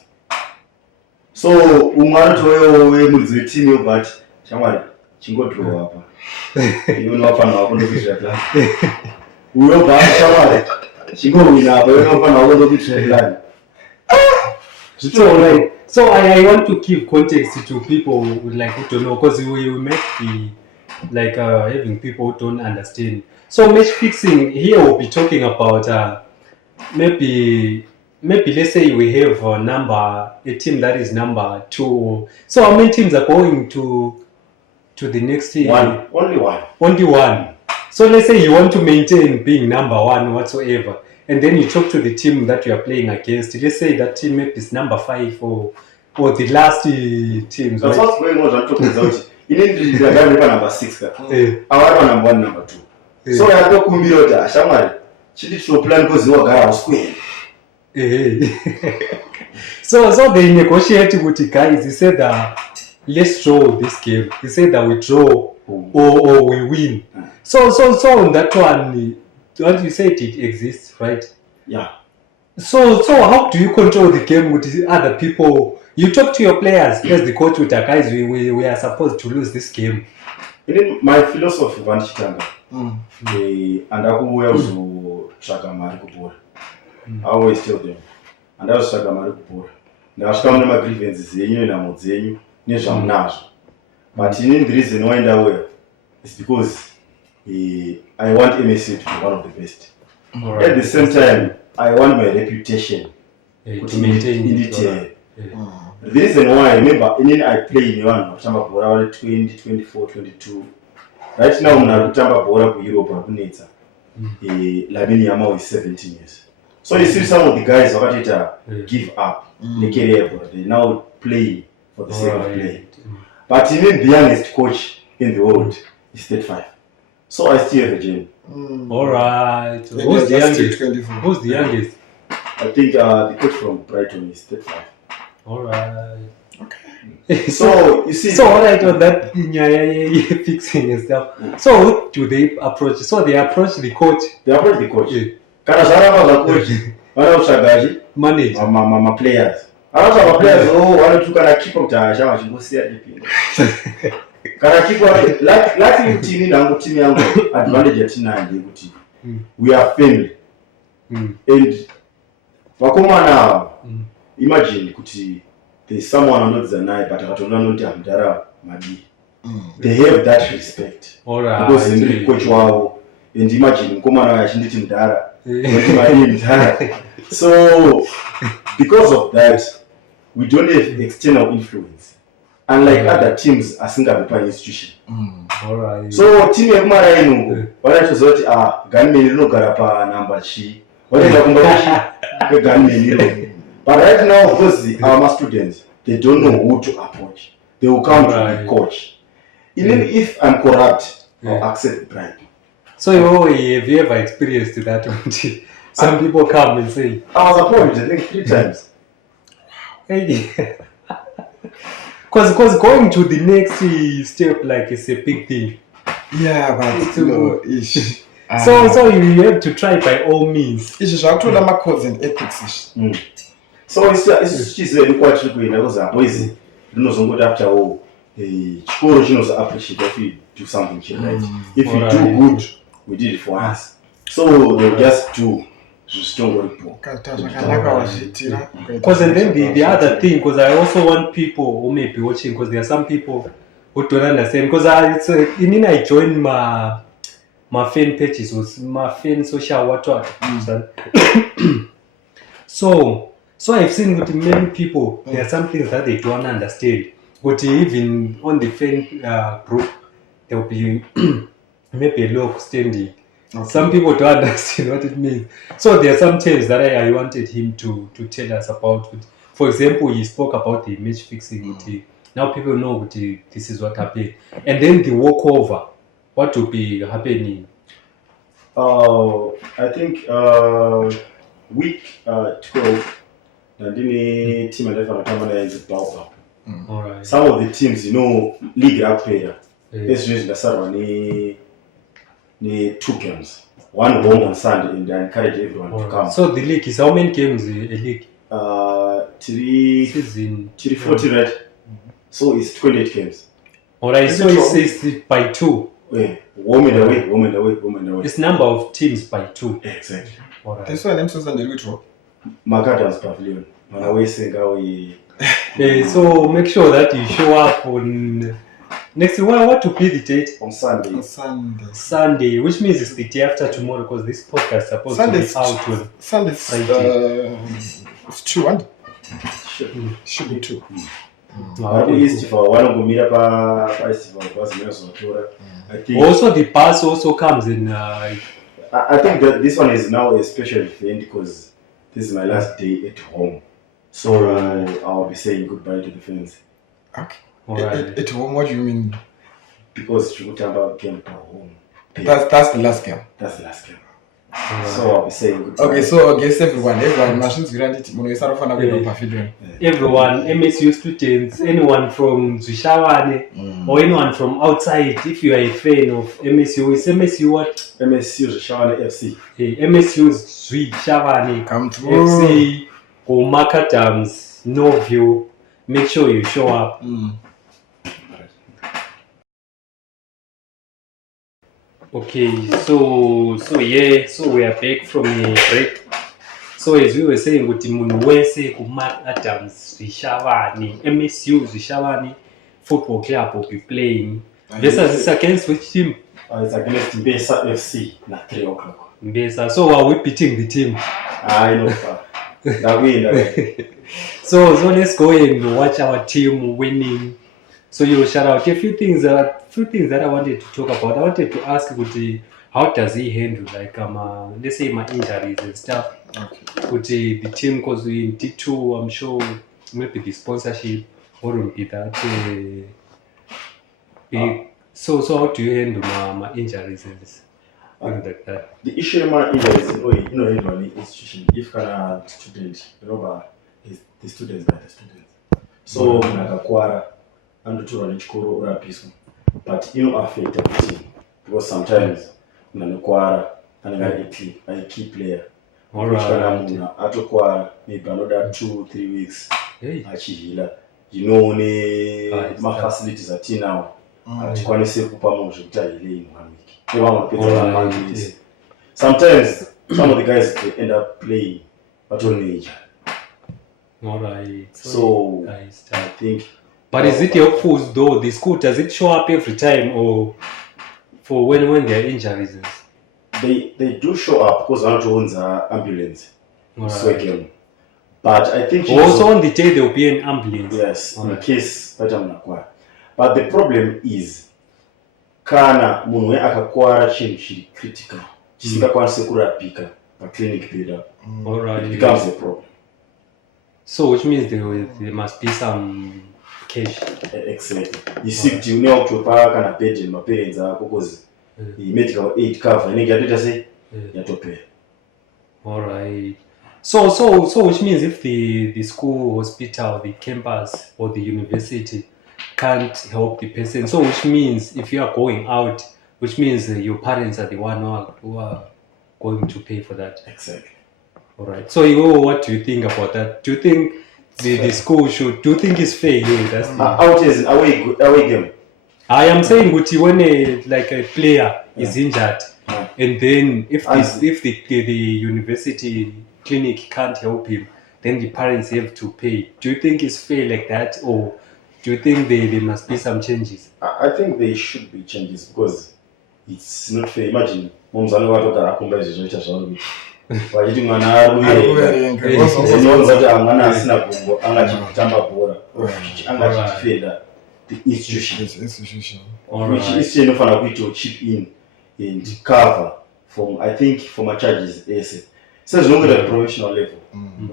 So umwatoyo wemuridzi weteam yobati shamwari chingodrowa apa iwe unofanira kundokuitira plan uyobati shamwari chingowina apa iwe unofanira kundokuitira plan. So like, so I want to give context to people who like who don't know, because we might be like having people who don't understand. So match fixing here we'll be talking about maybe let's say we have a team that is number 2. So how many teams are going to the next team? Only one. Only one. So let's say you want to maintain being number 1 whatsoever, and then you talk to the team that you are playing against. Let's say that team maybe is number 5 or the last teams. That's right? what's going on. I'm talking about. In English, they are number 6. Our number 1, number 2. So I talk to Mirota. Shamari, she did so plan because you are going square. So they negotiated with the guys. He said let's draw this game. He said that we draw or we win. So on that one, what you said it exists, right? Yeah. So how do you control the game with the other people? You talk to your players as the coach with the guys. We are supposed to lose this game. In my philosophy, one chitanga. And I always traga mari kubora. I always tell them. And I was traga mari kubora. Ndashikamu nema grievances zenyu na modzenyu nezvamunazvo. But the reason why I'm aware is because I want MSU to be one of the best. Right. At the same time, I want my reputation to maintain it. The reason why, remember, I play in one Tamba Bora 20, 24, 22. Right now, I'm Tamba Bora for Europe. Labini Yama is 17 years. So you see some of the guys who give up the career, but they now play for the sake of playing. But even the youngest coach in the world is 35. So I still have a gym. Alright. Who's the youngest? Who's the youngest? I think the coach from Brighton is 35. Alright. Okay. So you see. So alright on that fixing and stuff. So who do they approach? So they approach the coach. They approach the coach. Kana zara za coach. Wana usagaji. Manage. My players. My players. Oh, wana tukana keeper mtasha chimbosia dipinda. Kana keeper like team nangu team yangu advantage ya tina ndi kuti we are family. And wakomana imagine kuti there's someone anodza naye but akatonda noti amdara madi. They have that respect. Alright. Because the coach wao and imagine mkomana yachinditi mdara. So because of that we don't have external influence unlike other teams asingavipa institution. Alright. So team yekumara inungu vanatozoti gunmen rinogara pa number chi vanoenda kumba gunmen iro. But right now because our students they don't know who to approach, they will come to the coach. Even if I'm corrupt, I'll accept bribe. So have you ever experienced that? Some people come and say, I was approached, I think 3 times. Because going to the next step, like, it's a big thing. Yeah, but ish. So you have to try by all means. Ish, I told my cousin ethics. So it's quite tricky because I'm busy. You know, some good after all. Chikoro chinos appreciate if you do something right. If you do good, we did it for us. So they just do. Just don't worry. Because and then the other thing, because I also want people who may be watching, because there are some people who don't understand. Because I joined my fan pages, was my fan social WhatsApp. So I've seen with many people, there are some things that they don't understand. But even on the fan group, there will be maybe a low standing. Okay. Some people don't understand what it means. So there are some terms that I wanted him to tell us about. For example, he spoke about the match fixing. Now people know this is what happened. And then the walkover, what will be happening? I think week 12, the team is Baobab. Alright. Some of the teams, league up player. Let's use the the 2 games. One home on Sunday, and I encourage everyone to come. So the league is how many games a league? season. 40, right? So it's 28 games. Alright, so it's by 2. Home and away. It's number of teams by 2. Exactly. Alright. This one MSU and the Witro. Macadam's Pavilion. So make sure that you show up on next. What to be the date? On Sunday. On Sunday. Sunday, which means it's the day after tomorrow because this podcast is supposed to be out on Sunday's it's 2 and should be 2. I think also the bus also comes in. I think that this one is now a special event because this is my last day at home. So I'll be saying goodbye to the fans. Okay. Alright. At home, what do you mean? Because Chukutamba came to home. That's the last game. That's the last game. So I'll be saying goodbye. Okay, so I guess everyone machines granted pavilion. Everyone, MSU students, anyone from Zwishawane or anyone from outside, if you are a fan of MSU, is MSU what? MSU Zwishawane FC. MSU Zwishawane Come through. FC, or Macadams, no view. Make sure you show up. Okay, so we are back from a break. So as we were saying, with munhu wese kuMacadams Zwishawane, MSU Zwishawane Football Club will be playing. Versus against which team? It's against MSU FC at 3 o'clock. Mbesa. So are we beating the team? I know. That win. So let's go and watch our team winning. So you shout out a few things that I wanted to talk about. I wanted to ask Guti, how does he handle like let's say my injuries and stuff. Guti, the team because we in D2, I'm sure maybe the sponsorship wouldn't be that big. So how do you handle my injuries and things like that? The issue with my injuries is usually institution. If kana student, the students by the students. So nakakwara andotora nechikoro urapiswa. But affect the team because sometimes unanokwara anenge a key player. Alright. Atokwara maybe another 2-3 weeks. Achihila. My facilities are now. Atikwanise kupa munhu zvekuti ahile in 1 week. Sometimes some of the guys they end up playing but only injured. Alright. So I think. But is it helpful though? The school, does it show up every time or for when there are injuries? They do show up because one owns an ambulance. Right. But I think also on the day there will be an ambulance. Yes, in case but the problem is kana munhu akakwara chinhu chiri critical chisingakwanise kurapika paclinic bed. Alright. It becomes a problem. So which means there must be some cash. Exactly. You see kuti unewa kutopa kana bed maparents ako because the medical aid cover inenge yatoita sei yatopera. Alright. So which means if the school, hospital, the campus or the university can't help the person, so which means if you are going out, which means your parents are the one who are going to pay for that. Exactly. Alright. So what do you think about that? Do you think the school should? Do you think it's fair? That's out is away game. I am saying when a player is injured, and then if the university clinic can't help him, then the parents have to pay. Do you think it's fair like that, or do you think there must be some changes? I think there should be changes because it's not fair. Imagine moms anowatogara kumba izvozvoita zvauri vachiti mwana arikuverenga kuti mwana asina gumbo angachitamba bhora angachidefenda the institution which institution inofanira kuitawo chip in and cover from a charges ese sezvinongoita professional level.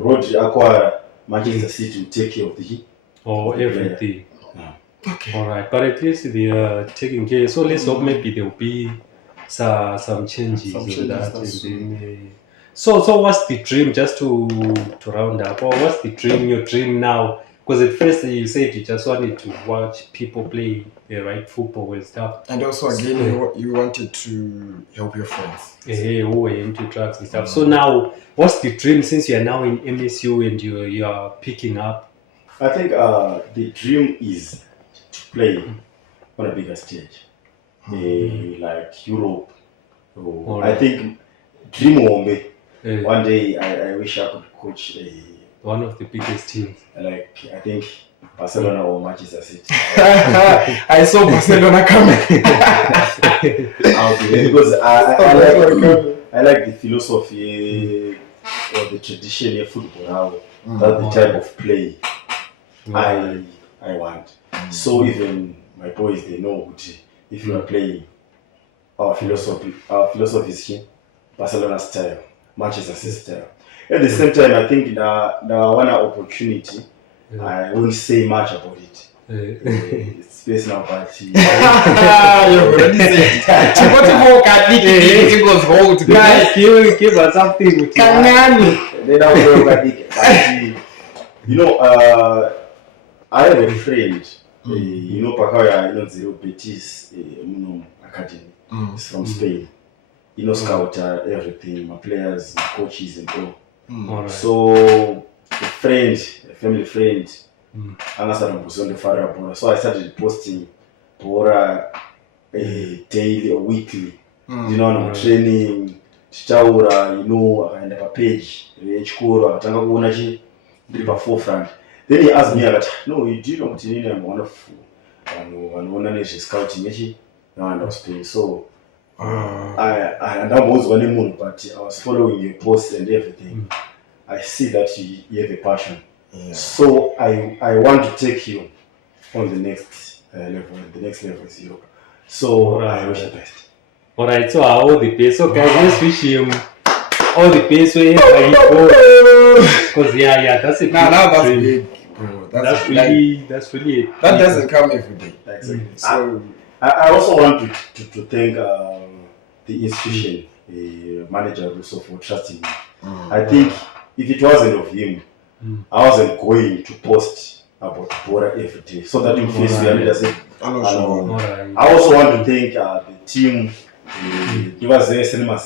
Rodri akwara Manchester City will take care of the everything. Okay. Alright, but at least they are taking care. So let's hope maybe there will be some changes in that. And then, so what's the dream, just to round up? Or what's the dream? Your dream now Because at first you said you just wanted to watch people play the right football and stuff. And also again, you wanted to help your friends. Who were into drugs and stuff. So now, what's the dream since you are now in MSU and you are picking up? I think the dream is to play on a bigger stage, like Europe. I think dream Wombe. One day I wish I could coach one of the biggest teams. Like I think Barcelona or Manchester City. I saw Barcelona coming. Because I like the philosophy or the tradition of football. That's the type of play I want. So even my boys, they know if you are playing our philosophy is Barcelona style, Manchester City style. At the same time, I think the one opportunity, I won't say much about it. It's personal, but you've already said it. Guys, give us something with then I'll go over it. You know, I have a friend, you know, Pacaya, Zero Betis Academy. It's from Spain. You know, scout everything, my players, my coaches, and all. Right. So, a family friend, so I started posting Bora daily or weekly. You know, I'm training, Chaura, you know, I have a page, Chikoro, Tangabunaji, the forefront. Then he asked me, no, you do not need a wonderful and one nation scouting, and I was playing. So, I was one moon, but I was following your posts and everything. I see that you have a passion. So I want to take you on the next level. The next level is Europe. So I wish the best. Alright, so all the best. So guys, let's wish him all the best wherever he goes. Because that's a that's dream. big, bro. That's really that doesn't come every day. Exactly. So I also want to thank the institution, manager also for trusting me. I think if it wasn't of him, I wasn't going to post about Bora every day. So that in face reality doesn't. I also want to thank the team. Give us the cinema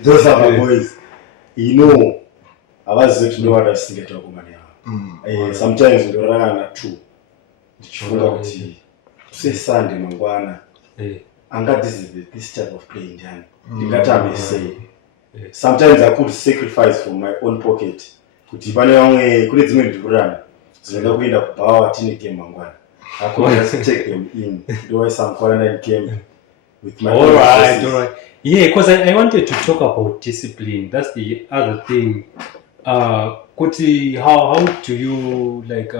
those are my boys. You know, I was going to know what I was thinking about. Sometimes we run at 2. Say Sunday, Mangwana. And that this type of playing, Jan. Say. Sometimes I could sacrifice from my own pocket. I could just take them in. Do some quarantine game with my all right. Yeah, because I wanted to talk about discipline. That's the other thing. Kuti, how do you like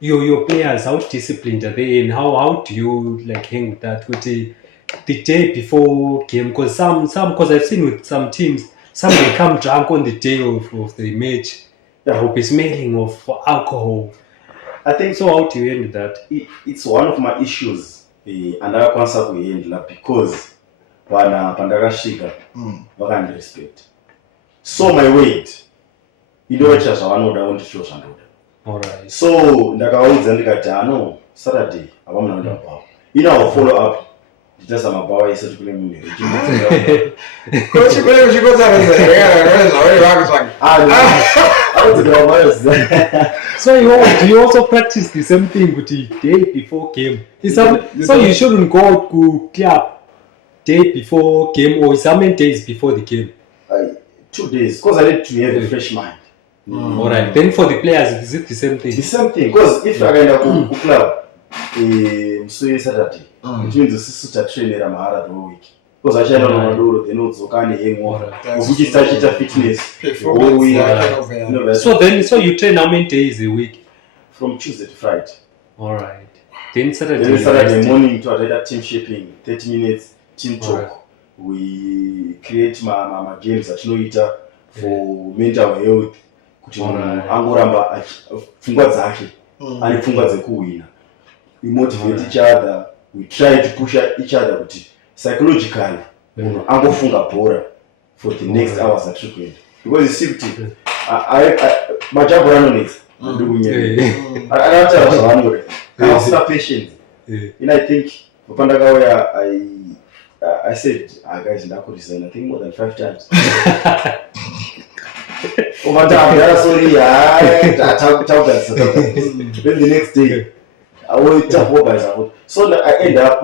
your players? How disciplined are they, and how do you like hang with that? Kuti, the day before game, because because I've seen with some teams, some they come drunk on the day of the match. Or be smelling of alcohol. I think so. How do you handle that? It's one of my issues, and I can't handle because wana pandakashika vakandi respect. So my weight, indowacha zvavanoda undisho zvandoda. Alright. So ndakaudza ndikati no Saturday avamuna kuenda pawo. Ina follow up. Just a mabawa is such a good So do you also practice the same thing with the day before game? So you shouldn't go to club day before game, or how many days before the game? 2 days, because I need to have a fresh mind. Alright, then for the players, is it the same thing? The same thing, because if I go to club, so Saturday. Which means the sister trainer mahara the whole week. Because I share on Maduro, they know Zokani hang water. Which is such a fitness. So you train how many days a week? From Tuesday to Friday. Alright. Then Saturday morning to other team shaping, 30 minutes, team talk. We create my games at Noita for mental health. Angoramba Funga Zaki and Funga Zekuina. We motivate each other. We try to push each other psychologically. Angofunga Bora for the next hours at treatment. Because it's majabura anonetsa ndikunyerera akataura zvavanore kana usina patience. And I think pandakauya I said guys ndakuresign I think more than 5 times. Sorry, then the next day I will tap over by support. So I end up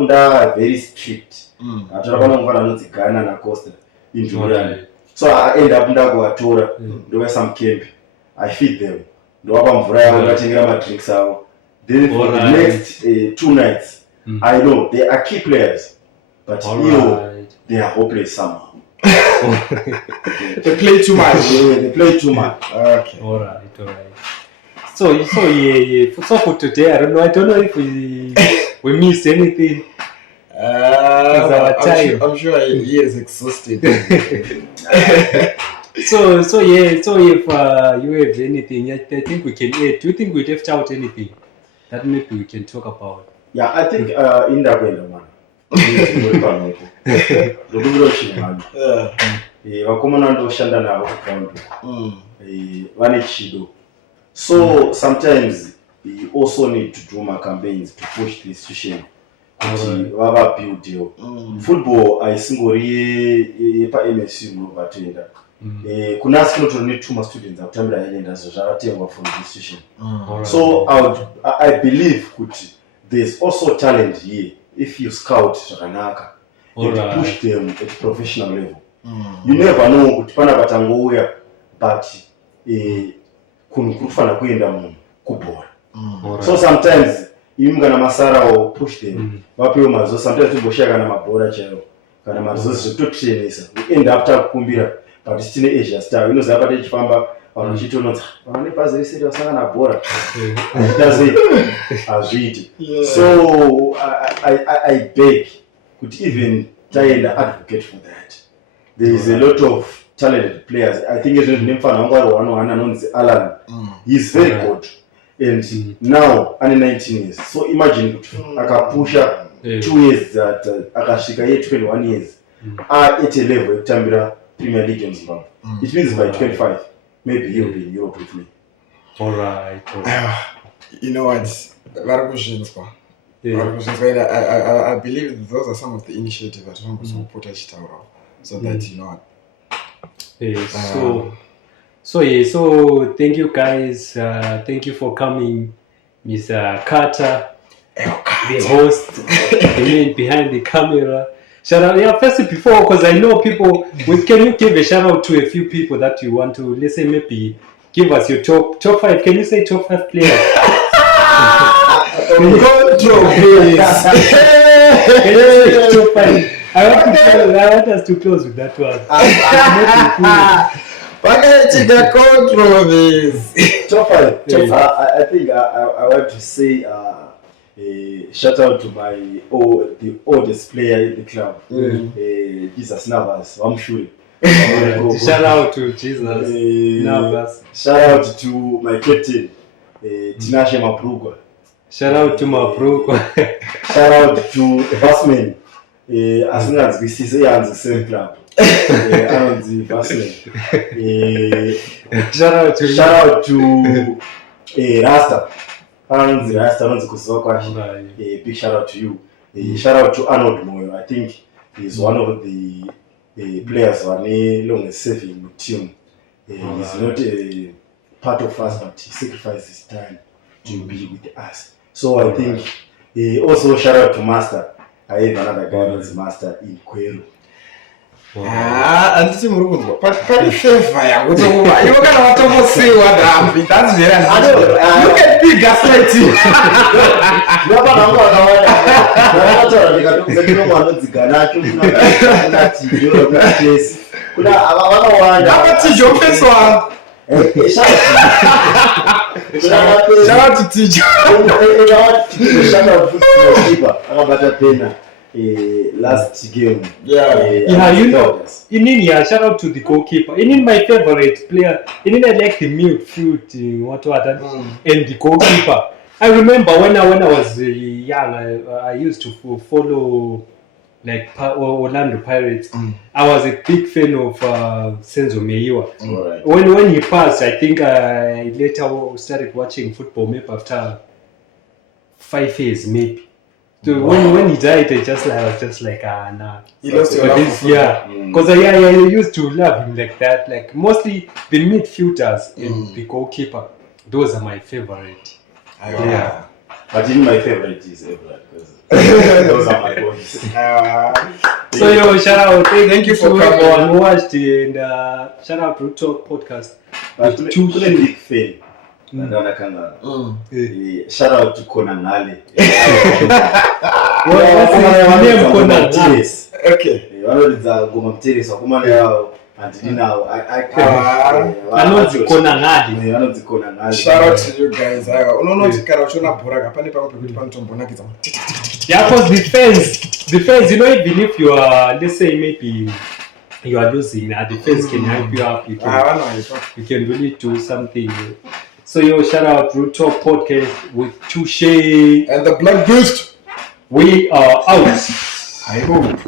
very strict. I try to Ghana and Costa into Rwanda. So I end up ndakuvatora ndowe some camp. I feed them. Ndowapa mvura yavo ndachengira madrinks avo. Then for the next 2 nights I know they are key players, but they are hopeless somehow. They play too much. They play too much. Okay. All right. So yeah. So for today, I don't know if we missed anything. I'm sure he is exhausted. So if you have anything, I think we can add. Do you think we left out anything that maybe we can talk about? Yeah, I think in that way, man. Vakomana ndoshanda navo kukaunti vane chido. So sometimes you also need to do my campaigns to push the institution kuti vavabuildewo. Football aisingori yepa MSU munovatenda. Kunasi kunotori netuma students akutambira aenda zvakatengwa from the institution. So I believe kuti there's also talent here if you scout zvakanaka and push them at professional level. You never know kuti pana vatangouya but kunhu kurufana kuenda munhu kubhora. So sometimes even kana masarawo push them vapewo mazo sometimes timboshaya kana mabhora chaiwo kana mazo zvekutotrenesa we end up takukumbira but tine Asia star inoziva pati ichifamba vanhu vachitonodza vana nebhazi rese vasangana bhora hazviiti. So I beg kuti even taenda advocate for that. There is a lot of talented players. I think even Nimfana Wangwari anonzi Alan. He's very good. And now under 19 years. So imagine akapusha 2 years that akashika 21 years. At a level Tambira Premier League in Zimbabwe. It means by 25 maybe he'll be in Europe with me. All right. You know what? Very questions. I believe those are some of the initiatives that I'm going to put a shit out. So that you know. So thank you guys. Thank you for coming, Mr. Carter, the host, the man behind the camera. Shout out, yeah. First, before, because I know people. Can you give a shout out to a few people that you want to? Let's say maybe give us your top 5. Can you say top 5 players? Control, please. Can you say top 5? I want us to close with that one. Top 5. I think I want to say shout out to the oldest player in the club, Jesus Navas. I'm sure. Shout out to Jesus Navas. Shout out to my captain, Tinashe Maprugwa. Shout out to Maprugwa. Shout out to Basman. As soon as we see the same club, I'm the Basman. Shout out to Rasta. Big shout out to you. Shout out to Arnold Moyo. I think he's one of the players who are long saving the team. He's not a part of us, but he sacrificed his time to be with us. So I think also shout out to Master. I have another guy who's Master in Kweru. Anditi muri kunzwa pari favor yakuti iwe kana watongosiwa dambi that's very you can be gaslighting Napa nangu akawanda ndikatokuzetino mwanozigana kunati ndiro kwesi kuna vakawanda akatijo peswa shout out to teacher shout out to keeper akabata pena last game. You know, shout out to the goalkeeper. My favorite player. I like the midfield, and the goalkeeper. I remember when I was young, I used to follow like Orlando Pirates. I was a big fan of Senzo Meiwa. Alright. When he passed, I think I later started watching football maybe after 5 years maybe. So when he died, I was just like nah. He lost your But love this, for yeah, because I used to love him like that. Like mostly the midfielders and the goalkeeper. Those are my favorite. Yeah. But in my favorite is Ebra because those are my boys. So yo, shout out, Thank you for coming. everyone who watched and shout out to Talk Podcast. But With to Touche. a big fan. Shout out to Konanale. What's his name? Konanale. Okay. Wanodza goma mteresa kumana yao and now I Anonzi Konanale. wanodzi Konanale. Shout out to you guys. Unoona kuti kana uchiona bhora kapane pamwe pekuti panotombonakidza. Yeah, because defense, you know, even if you are, let's say maybe you are losing, defense can help you up. You can really do something. So yo, shout out Root Talk Podcast with Touche. And the Black Beast. We are out. I hope.